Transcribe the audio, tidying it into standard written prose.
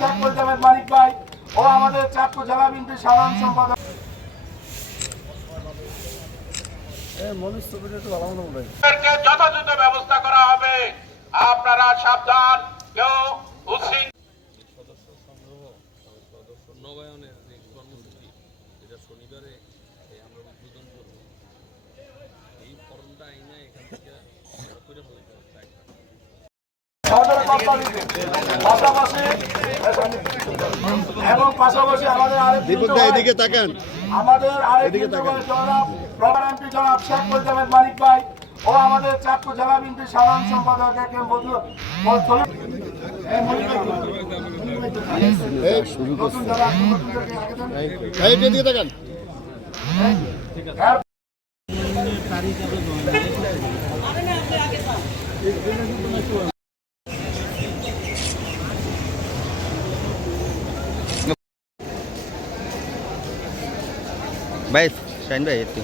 শেখ মোজাম্মেদ মানিক ভাই ও আমাদের চাঁদপুর জেলা বিএনপির সাধারণ সম্পাদক যথাযথ ব্যবস্থা করা হবে। আপনারা সাবধান, কেউ সদস্য সংগ্রহ সদস্য নবায়নের যে কর্মসূচি এটা শনিবারে আমরা উদ্বোধন করব। এই ফর্মটা আইনা এখান থেকে করে ফেলাইতে হবে পাশাপাশি আমাদের এদিকে তাকান, এমপি জনাব শেখ মোজাম্মেদ মানিক ভাই ও আমাদের চাঁদপুর জেলা বিএনপির সাধারণ সম্পাদক এদিকে তাকান। ভাই শাহিন ভাই একটু